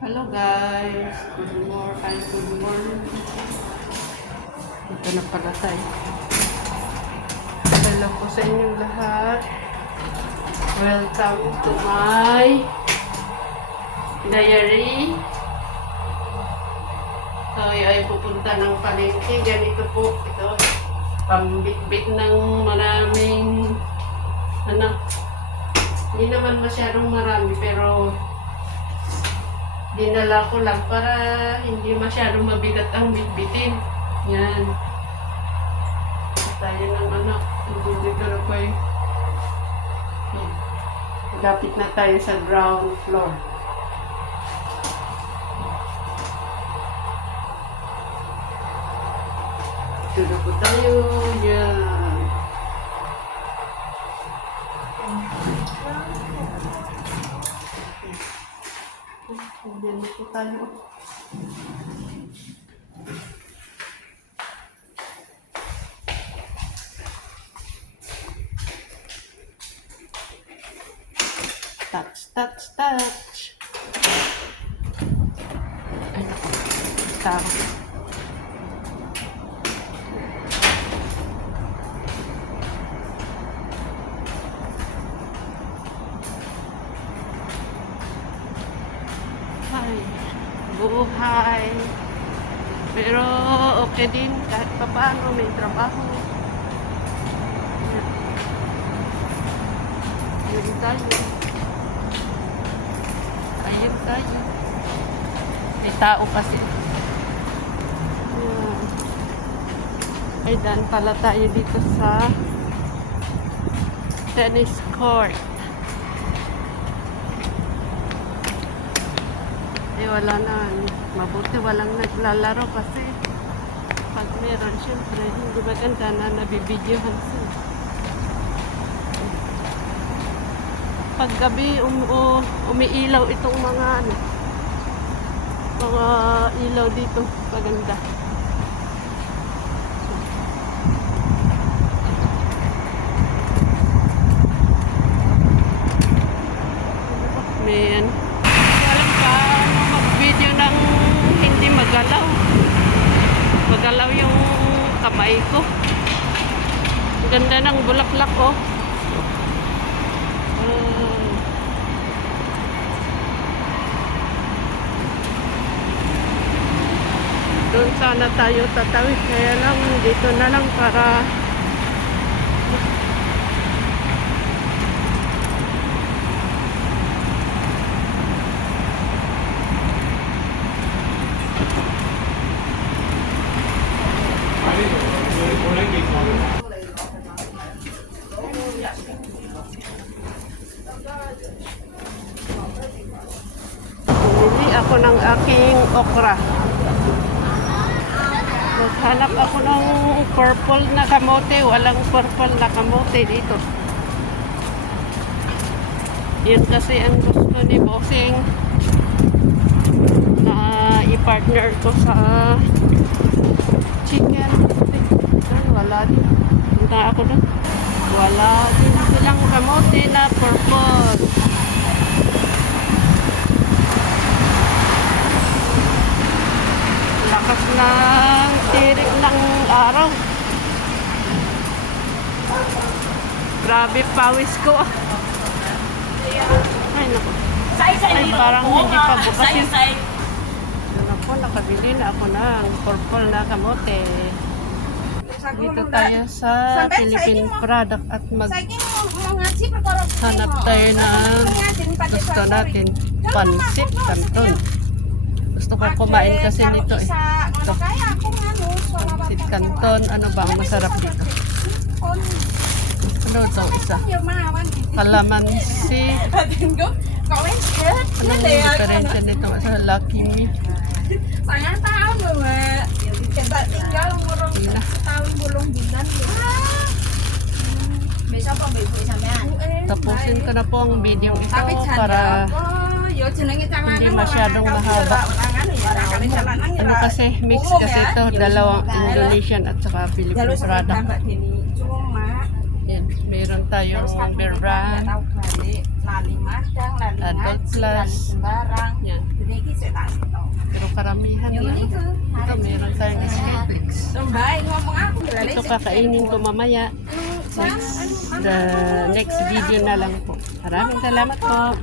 Hello guys, good morning. Ito na pala tayo. Hello po sa inyong lahat. Welcome to my diary. So, ay pupunta ng palengke. Ganito po, ito. Pambitbit ng maraming hindi naman masyadong marami, pero dinala ko lang para hindi masyadong mabigat ang bitbitin. Yan. Tayo ng dito na po eh. Lapit na tayo sa ground floor. Dito na po tayo. Yan. Diyan na po tayo. Touch. Ay, tama. Buhay. Pero okay din kahit pa paano may trabaho. Ayun tayo. May tao kasi. Ay, daan pala tayo dito sa tennis court. Wala na, mabuti walang naglalaro kasi pag meron, syempre hindi maganda na nabibidyohan sila. Pag gabi umiilaw itong mga ilaw dito, maganda. Man, video ng hindi magalaw yung kamay ko. Ganda ng bulaklak oh. Doon sana tayo tatawid, kaya lang dito na lang para bumili ako ng aking okra. Hanap ako ng purple na kamote. Walang purple na kamote dito. Yan kasi ang gusto ni Bossing na i-partner ko sa chicken. Ay, wala din. Punta ako doon. Wala din silang kamote na purple. Lakas ng tirik ng araw. Grabe pawis ko. Ay naku. Ay parang hindi pa bukas yun. Ano po, nakabili na ako ng purple na kamote. Dito tayo sa Philippine product at hanap tayo ng gusto natin. Pancit Canton. Gusto ko kumain kasi nito eh. Ito. Pancit Canton. Ano ba ang masarap dito? Ano ito? Isa. Kalamansi. Anong diferensya dito sa Lucky Me? Tapusin ko na po ang video ito para hindi masyadong mahaba. Ano kasi, mix kasi ito, dalawang Indonesian at saka Philippine product. Yan, meron tayong bear brand, adult plus. Yan. Maramihan yan. Ito, meron tayong Skyflix. Ito kakainin ko mamaya. The next video na lang po. Maraming salamat po.